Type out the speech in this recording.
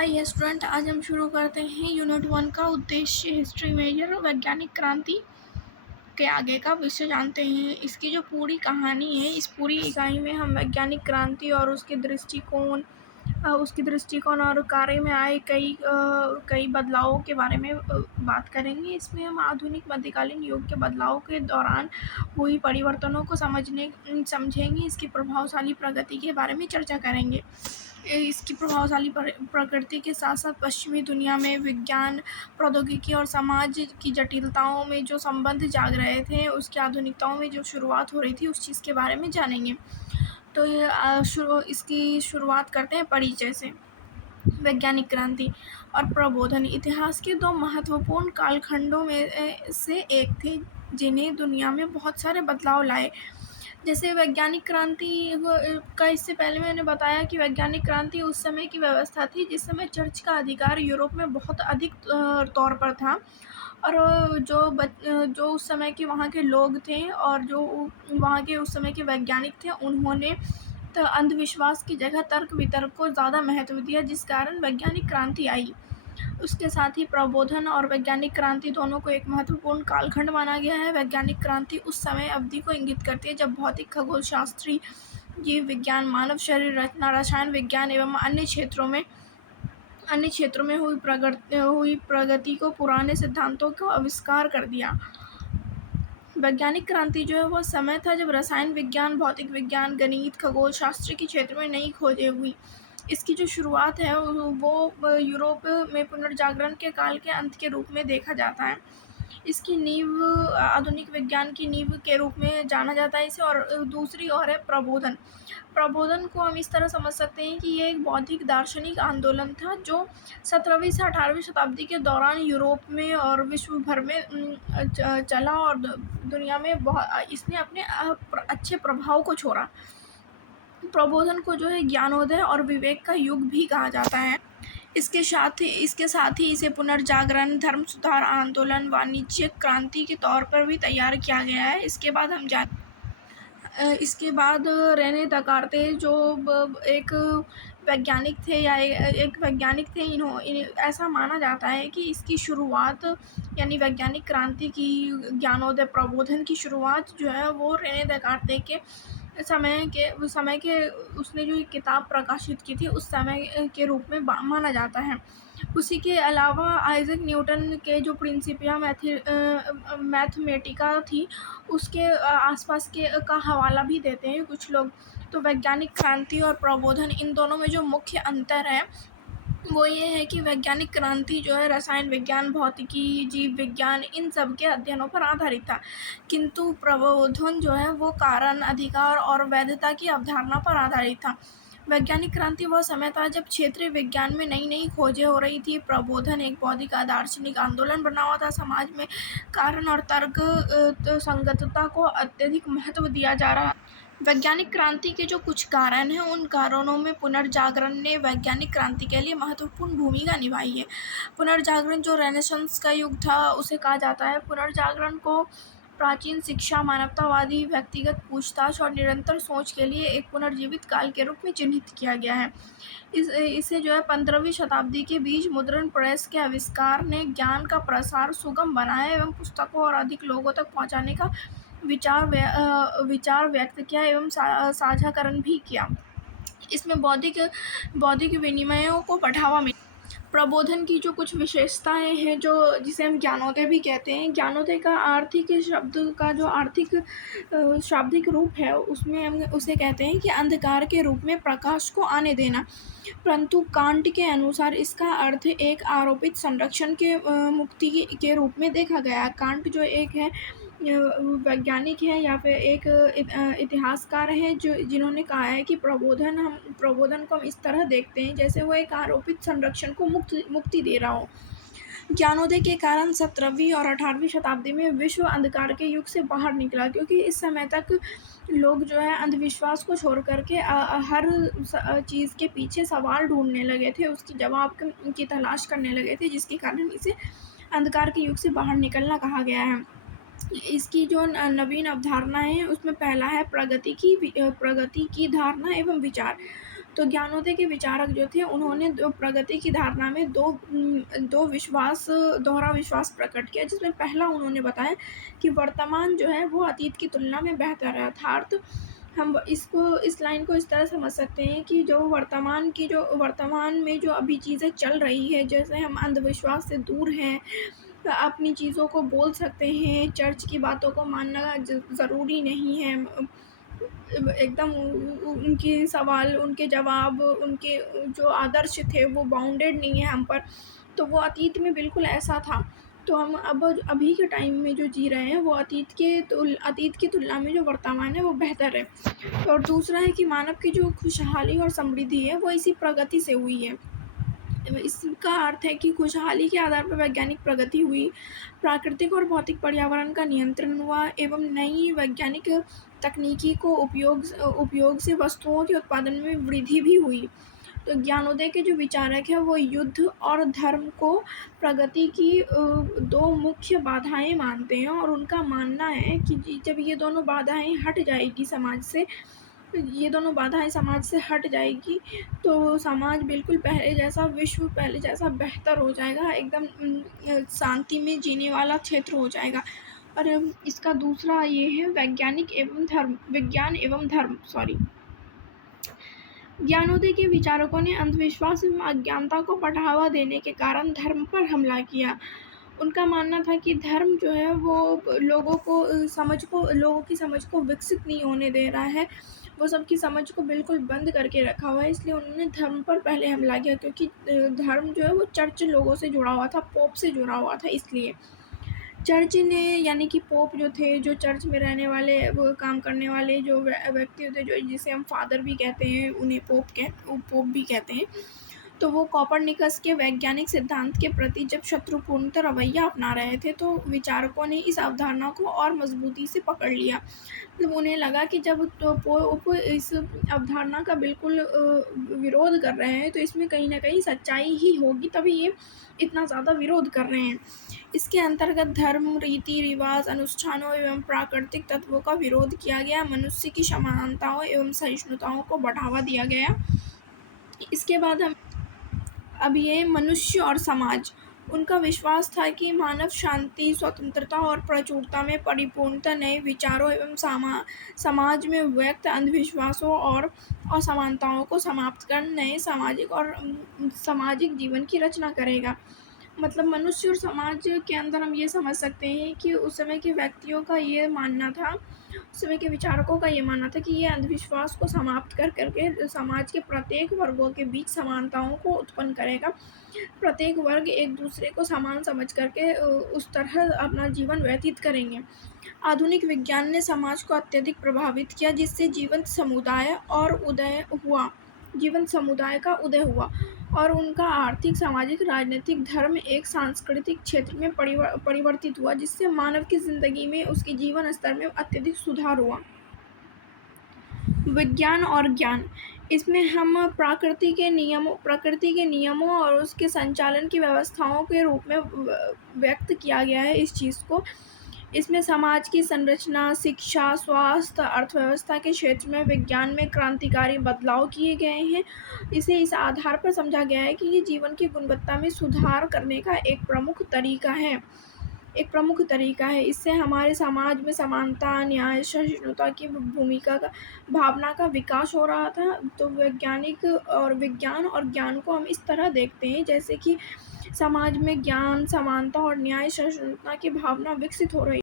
आइए स्टूडेंट, आज हम शुरू करते हैं यूनिट 1 का उद्देश्य हिस्ट्री मेजर वैज्ञानिक क्रांति के आगे का विषय जानते हैं। इसकी जो पूरी कहानी है, इस पूरी इकाई में हम वैज्ञानिक क्रांति और उसके दृष्टिकोण और कार्य में आए कई बदलावों के बारे में बात करेंगे। इसमें हम आधुनिक मध्यकालीन युग के बदलाव के दौरान हुई परिवर्तनों को समझेंगे। इसकी प्रभावशाली प्रगति के बारे में चर्चा करेंगे। इसकी प्रभावशाली प्रकृति के साथ साथ पश्चिमी दुनिया में विज्ञान, प्रौद्योगिकी और समाज की जटिलताओं में जो संबंध जाग रहे थे, उसकी आधुनिकताओं में जो शुरुआत हो रही थी, उस चीज़ के बारे में जानेंगे। तो इसकी शुरुआत करते हैं परिचय से। वैज्ञानिक क्रांति और प्रबोधन इतिहास के दो महत्वपूर्ण कालखंडों में से एक थे, जिन्हें दुनिया में बहुत सारे बदलाव लाए। जैसे वैज्ञानिक क्रांति का इससे पहले मैंने बताया कि वैज्ञानिक क्रांति उस समय की व्यवस्था थी जिस समय चर्च का अधिकार यूरोप में बहुत अधिक तौर पर था। और जो उस समय के वहाँ के लोग थे और जो वहाँ के उस समय के वैज्ञानिक थे, उन्होंने तो अंधविश्वास की जगह तर्क वितर्क को ज़्यादा महत्व दिया, जिस कारण वैज्ञानिक क्रांति आई। उसके साथ ही प्रबोधन और वैज्ञानिक क्रांति दोनों को एक महत्वपूर्ण कालखंड माना गया है। वैज्ञानिक क्रांति उस समय अवधि को इंगित करती है जब भौतिक, खगोलशास्त्री, जीव विज्ञान, मानव शरीर रचना, रसायन विज्ञान एवं अन्य क्षेत्रों में हुई प्रगति को पुराने सिद्धांतों को आविष्कार कर दिया। वैज्ञानिक क्रांति जो है वो समय था जब रसायन विज्ञान, भौतिक विज्ञान, गणित, खगोलशास्त्र के क्षेत्र में नई खोजें हुई। इसकी जो शुरुआत है वो यूरोप में पुनर्जागरण के काल के अंत के रूप में देखा जाता है। इसकी नींव आधुनिक विज्ञान की नींव के रूप में जाना जाता है इसे। और दूसरी ओर है प्रबोधन। प्रबोधन को हम इस तरह समझ सकते हैं कि ये एक बौद्धिक दार्शनिक आंदोलन था जो 17वीं से 18वीं शताब्दी के दौरान यूरोप में और विश्व भर में चला और दुनिया में इसने अपने अच्छे प्रभाव को छोड़ा। प्रबोधन को जो है ज्ञानोदय और विवेक का युग भी कहा जाता है। इसके साथ ही इसे पुनर्जागरण, धर्म सुधार आंदोलन, वाणिज्यिक क्रांति के तौर पर भी तैयार किया गया है। इसके बाद रेने दकार्ते जो एक वैज्ञानिक थे, ऐसा माना जाता है कि इसकी शुरुआत यानी वैज्ञानिक क्रांति की, ज्ञानोदय प्रबोधन की शुरुआत जो है वो रेने दकार्ते के समय के उसने जो किताब प्रकाशित की थी उस समय के रूप में माना जाता है। उसी के अलावा आइजैक न्यूटन के जो प्रिंसिपिया मैथमेटिका थी, उसके आसपास का हवाला भी देते हैं कुछ लोग। तो वैज्ञानिक क्रांति और प्रबोधन, इन दोनों में जो मुख्य अंतर है वो ये है कि वैज्ञानिक क्रांति जो है रसायन विज्ञान, भौतिकी, जीव विज्ञान, इन सब के अध्ययनों पर आधारित था, किंतु प्रबोधन जो है वो कारण, अधिकार और वैधता की अवधारणा पर आधारित था। वैज्ञानिक क्रांति वह समय था जब क्षेत्रीय विज्ञान में नई नई खोजें हो रही थी। प्रबोधन एक बौद्धिक दार्शनिक आंदोलन बना हुआ था। समाज में कारण और तर्क संगतता को अत्यधिक महत्व दिया जा रहा। वैज्ञानिक क्रांति के जो कुछ कारण हैं, उन कारणों में पुनर्जागरण ने वैज्ञानिक क्रांति के लिए महत्वपूर्ण भूमिका निभाई है। पुनर्जागरण जो रेनेसांस का युग था उसे कहा जाता है। पुनर्जागरण को प्राचीन शिक्षा, मानवतावादी, व्यक्तिगत पूछताछ और निरंतर सोच के लिए एक पुनर्जीवित काल के रूप में चिन्हित किया गया है। इसे जो है 15वीं शताब्दी के बीच मुद्रण प्रेस के आविष्कार ने ज्ञान का प्रसार सुगम बनाया एवं पुस्तकों और अधिक लोगों तक पहुंचाने का विचार व्यक्त किया एवं साझाकरण भी किया। इसमें बौद्धिक विनिमयों को बढ़ावा मिला। प्रबोधन की जो कुछ विशेषताएं हैं, जो जिसे हम ज्ञानोदय भी कहते हैं, ज्ञानोदय का आर्थिक शब्द का जो आर्थिक शाब्दिक रूप है, उसमें हम उसे कहते हैं कि अंधकार के रूप में प्रकाश को आने देना। परंतु कांट के अनुसार इसका अर्थ एक आरोपित संरक्षण के मुक्ति के रूप में देखा गया। कांट जो एक है वैज्ञानिक है या फिर एक इतिहासकार है जिन्होंने कहा है कि प्रबोधन को हम इस तरह देखते हैं जैसे वो एक आरोपित संरक्षण को मुक्ति दे रहा हो। ज्ञानोदय के कारण 17वीं और 18वीं शताब्दी में विश्व अंधकार के युग से बाहर निकला, क्योंकि इस समय तक लोग जो है अंधविश्वास को छोड़ करके हर चीज़ के पीछे सवाल ढूंढने लगे थे, उसकी जवाब की तलाश करने लगे थे, जिसके कारण इसे अंधकार के युग से बाहर निकलना कहा गया है। इसकी जो नवीन अवधारणा है उसमें पहला है प्रगति की धारणा एवं विचार। तो ज्ञानोदय के विचारक जो थे उन्होंने प्रगति की धारणा में दोहरा विश्वास प्रकट किया, जिसमें पहला उन्होंने बताया कि वर्तमान जो है वो अतीत की तुलना में बेहतर है। अर्थात हम इस लाइन को इस तरह समझ सकते हैं कि जो वर्तमान में जो अभी चीज़ें चल रही है, जैसे हम अंधविश्वास से दूर हैं, अपनी चीज़ों को बोल सकते हैं, चर्च की बातों को मानना ज़रूरी नहीं है, एकदम उनके सवाल, उनके जवाब, उनके जो आदर्श थे वो बाउंडेड नहीं है हम पर। तो वो अतीत में बिल्कुल ऐसा था। तो हम अभी के टाइम में जो जी रहे हैं वो अतीत की तुलना में जो वर्तमान है वो बेहतर है। और दूसरा है कि मानव की जो खुशहाली और समृद्धि है वो इसी प्रगति से हुई है। इसका अर्थ है कि खुशहाली के आधार पर वैज्ञानिक प्रगति हुई, प्राकृतिक और भौतिक पर्यावरण का नियंत्रण हुआ एवं नई वैज्ञानिक तकनीकी को उपयोग से वस्तुओं के उत्पादन में वृद्धि भी हुई। तो ज्ञानोदय के जो विचारक हैं वो युद्ध और धर्म को प्रगति की दो मुख्य बाधाएं मानते हैं, और उनका मानना है कि जब ये दोनों बाधाएं हट जाएगी समाज से, ये दोनों बाधाएं समाज से हट जाएगी तो समाज बिल्कुल विश्व पहले जैसा बेहतर हो जाएगा, एकदम शांति में जीने वाला क्षेत्र हो जाएगा। और इसका दूसरा ये है विज्ञान एवं धर्म ज्ञानोदय के विचारकों ने अंधविश्वास एवं अज्ञानता को बढ़ावा देने के कारण धर्म पर हमला किया। उनका मानना था कि धर्म जो है वो लोगों की समझ को विकसित नहीं होने दे रहा है, वो सबकी समझ को बिल्कुल बंद करके रखा हुआ है। इसलिए उन्होंने धर्म पर पहले हमला किया, क्योंकि धर्म जो है वो चर्च लोगों से जुड़ा हुआ था, पोप से जुड़ा हुआ था। इसलिए चर्च ने, यानी कि पोप जो थे, जो चर्च में रहने वाले, वो काम करने वाले जो व्यक्ति होते, जो जिसे हम फादर भी कहते हैं, उन्हें पोप भी कहते हैं। तो वो कोपरनिकस के वैज्ञानिक सिद्धांत के प्रति जब शत्रुपूर्ण रवैया अपना रहे थे, तो विचारकों ने इस अवधारणा को और मजबूती से पकड़ लिया। मतलब उन्हें लगा कि जब तो पोप इस अवधारणा का बिल्कुल विरोध कर रहे हैं, तो इसमें कहीं ना कहीं सच्चाई ही होगी, तभी ये इतना ज़्यादा विरोध कर रहे हैं। इसके अंतर्गत धर्म, रीति रिवाज, अनुष्ठानों एवं प्राकृतिक तत्वों का विरोध किया गया, मनुष्य की समानताओं एवं सहिष्णुताओं को बढ़ावा दिया गया। इसके बाद अब ये मनुष्य और समाज, उनका विश्वास था कि मानव शांति, स्वतंत्रता और प्रचुरता में परिपूर्णता नए विचारों एवं समाज में व्यक्त अंधविश्वासों और असमानताओं को समाप्त कर नए सामाजिक जीवन की रचना करेगा। मतलब मनुष्य और समाज के अंदर हम ये समझ सकते हैं कि उस समय के व्यक्तियों का ये मानना था, उस समय के विचारकों का ये मानना था कि ये अंधविश्वास को समाप्त करके समाज के प्रत्येक वर्गों के बीच समानताओं को उत्पन्न करेगा। प्रत्येक वर्ग एक दूसरे को समान समझ करके उस तरह अपना जीवन व्यतीत करेंगे। आधुनिक विज्ञान ने समाज को अत्यधिक प्रभावित किया, जिससे जीवंत समुदाय का उदय हुआ और उनका आर्थिक, सामाजिक, राजनीतिक, धर्म एक सांस्कृतिक क्षेत्र में परिवर्तित हुआ, जिससे मानव की जिंदगी में, उसके जीवन स्तर में अत्यधिक सुधार हुआ। विज्ञान और ज्ञान, इसमें हम प्रकृति के नियमों और उसके संचालन की व्यवस्थाओं के रूप में व्यक्त किया गया है इस चीज़ को। इसमें समाज की संरचना, शिक्षा, स्वास्थ्य, अर्थव्यवस्था के क्षेत्र में विज्ञान में क्रांतिकारी बदलाव किए गए हैं। इसे इस आधार पर समझा गया है कि ये जीवन की गुणवत्ता में सुधार करने का एक प्रमुख तरीका है। इससे हमारे समाज में समानता, न्याय, सहिष्णुता की भावना का विकास हो रहा था। तो विज्ञान और ज्ञान को हम इस तरह देखते हैं जैसे कि समाज में ज्ञान, समानता और न्याय, सहिष्णुता की भावना विकसित हो रही